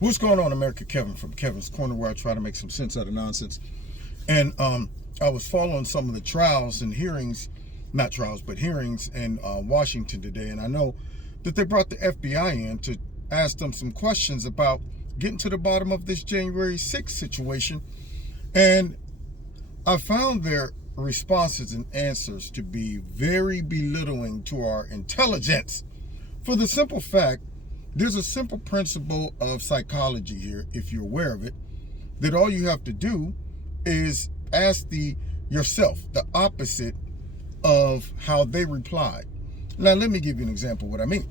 What's going on, America? Kevin from Kevin's Corner, where I try to make some sense out of nonsense. And I was following some of the trials and hearings, not trials, but hearings in Washington today. And I know that they brought the FBI in to ask them some questions about getting to the bottom of this January 6th situation. And I found their responses and answers to be very belittling to our intelligence, for the simple fact there's a simple principle of psychology here, if you're aware of it, that all you have to do is ask yourself the opposite of how they replied. Now, let me give you an example of what I mean.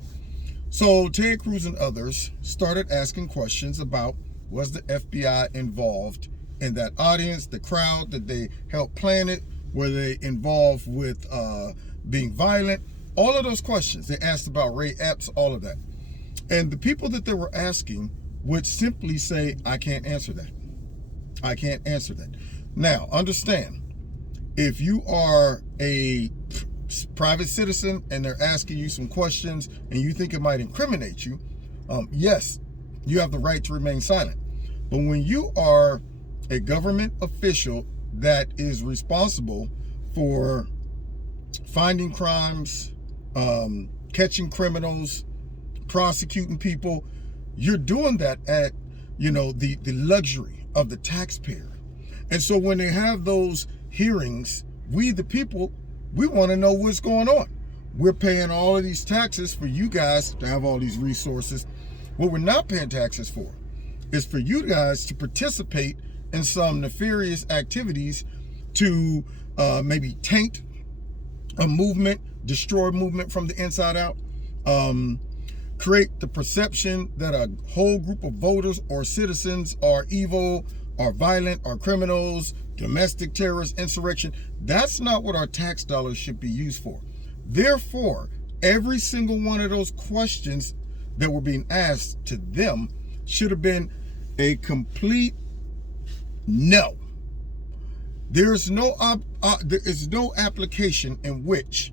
So Ted Cruz and others started asking questions about, was the FBI involved in that audience, the crowd that they helped plan it? Were they involved with being violent? All of those questions. They asked about Ray Epps, all of that. And the people that they were asking would simply say, I can't answer that. I can't answer that. Now, understand, if you are a private citizen and they're asking you some questions and you think it might incriminate you, yes, you have the right to remain silent. But when you are a government official that is responsible for finding crimes, catching criminals, prosecuting people, you're doing that at, the luxury of the taxpayer. And so when they have those hearings, we the people, we want to know what's going on. We're paying all of these taxes for you guys to have all these resources. What we're not paying taxes for is for you guys to participate in some nefarious activities to maybe taint a movement, destroy movement from the inside out, create the perception that a whole group of voters or citizens are evil, are violent, are criminals, domestic terrorists, insurrection. That's not what our tax dollars should be used for. Therefore, every single one of those questions that were being asked to them should have been a complete no. There is no application in which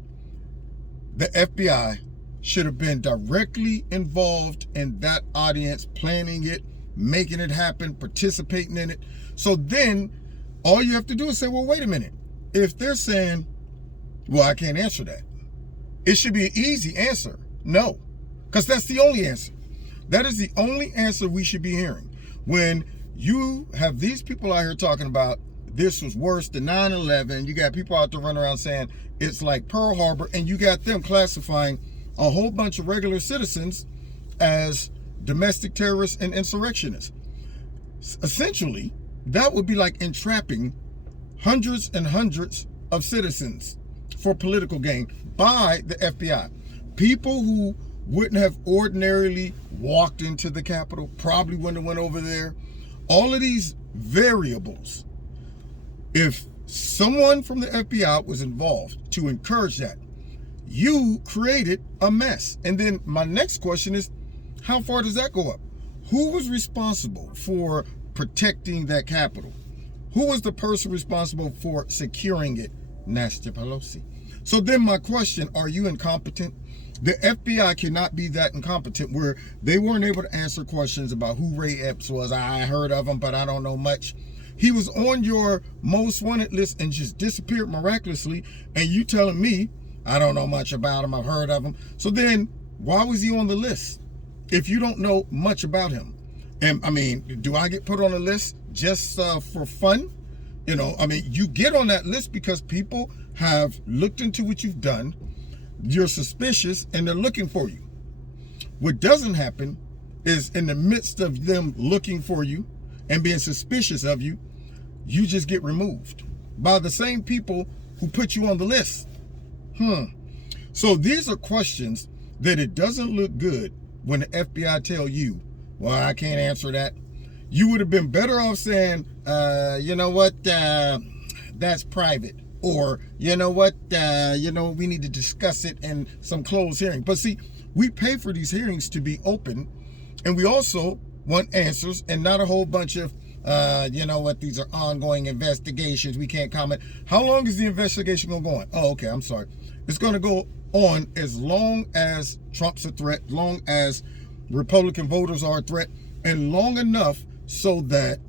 the FBI should have been directly involved in that audience, planning it, making it happen, participating in it. So then all you have to do is say, well, wait a minute. If they're saying, well, I can't answer that, it should be an easy answer. No, because that's the only answer. That is the only answer we should be hearing. When you have these people out here talking about this was worse than 9/11, you got people out there running around saying it's like Pearl Harbor, and you got them classifying a whole bunch of regular citizens as domestic terrorists and insurrectionists. Essentially, that would be like entrapping hundreds and hundreds of citizens for political gain by the FBI. People who wouldn't have ordinarily walked into the Capitol, probably wouldn't have went over there. All of these variables. If someone from the FBI was involved to encourage that, you created a mess. And then my next question is, how far does that go up? Who was responsible for protecting that Capitol? Who was the person responsible for securing it? Nancy Pelosi. So then my question, are you incompetent? The FBI cannot be that incompetent where they weren't able to answer questions about who Ray Epps was. I heard of him, but I don't know much. He was on your most wanted list and just disappeared miraculously. And you telling me, I don't know much about him, I've heard of him. So then why was he on the list if you don't know much about him? And I mean, do I get put on a list just for fun? You get on that list because people have looked into what you've done. You're suspicious and they're looking for you. What doesn't happen is in the midst of them looking for you and being suspicious of you, you just get removed by the same people who put you on the list. So these are questions that it doesn't look good when the FBI tell you, well, I can't answer that. You would have been better off saying, you know what, that's private. Or, you know what, we need to discuss it in some closed hearing. But see, we pay for these hearings to be open, and we also want answers and not a whole bunch of, these are ongoing investigations. We can't comment. How long is the investigation going to go on? Oh, okay, I'm sorry. It's going to go on as long as Trump's a threat, long as Republican voters are a threat, and long enough so that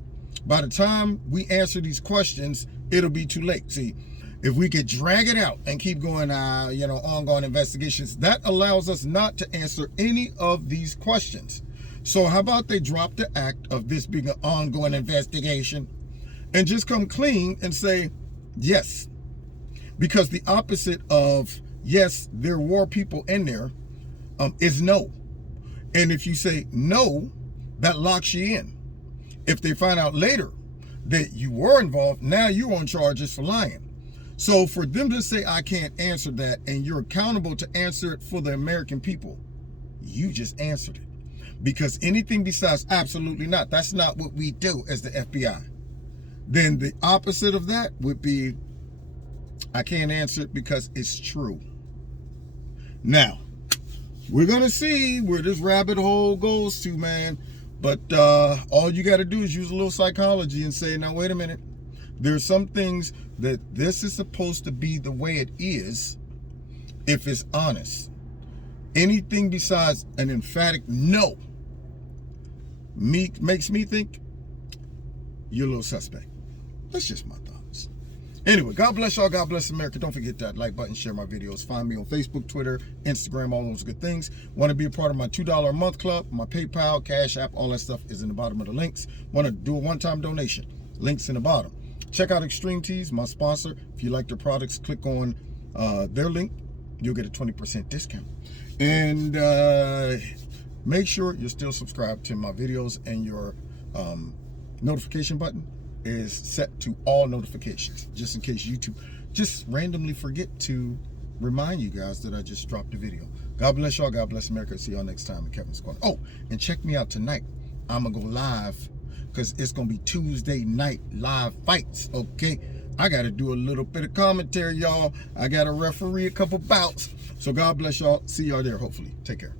by the time we answer these questions, it'll be too late. See, if we could drag it out and keep going, ongoing investigations, that allows us not to answer any of these questions. So how about they drop the act of this being an ongoing investigation and just come clean and say, yes. Because the opposite of yes, there were people in there is no. And if you say no, that locks you in. If they find out later that you were involved, now you're on charges for lying. So for them to say, I can't answer that, and you're accountable to answer it for the American people, you just answered it. Because anything besides absolutely not, that's not what we do as the FBI. Then the opposite of that would be, I can't answer it because it's true. Now, we're going to see where this rabbit hole goes to, man. But all you got to do is use a little psychology and say, now, wait a minute. There's some things that this is supposed to be the way it is if it's honest. Anything besides an emphatic no makes me think you're a little suspect. That's just my thoughts. Anyway, God bless y'all. God bless America. Don't forget that like button, share my videos. Find me on Facebook, Twitter, Instagram, all those good things. Want to be a part of my $2 a month club, my PayPal, Cash App, all that stuff is in the bottom of the links. Want to do a one-time donation, links in the bottom. Check out Extreme Teas, my sponsor. If you like their products, click on their link. You'll get a 20% discount. And make sure you're still subscribed to my videos, and your notification button is set to all notifications, just in case YouTube just randomly forget to remind you guys that I just dropped a video. God bless y'all. God bless America. See y'all next time in Kevin's Corner. Oh, and check me out tonight. I'm going to go live because it's going to be Tuesday night live fights, okay? I got to do a little bit of commentary, y'all. I got to referee a couple bouts. So God bless y'all. See y'all there, hopefully. Take care.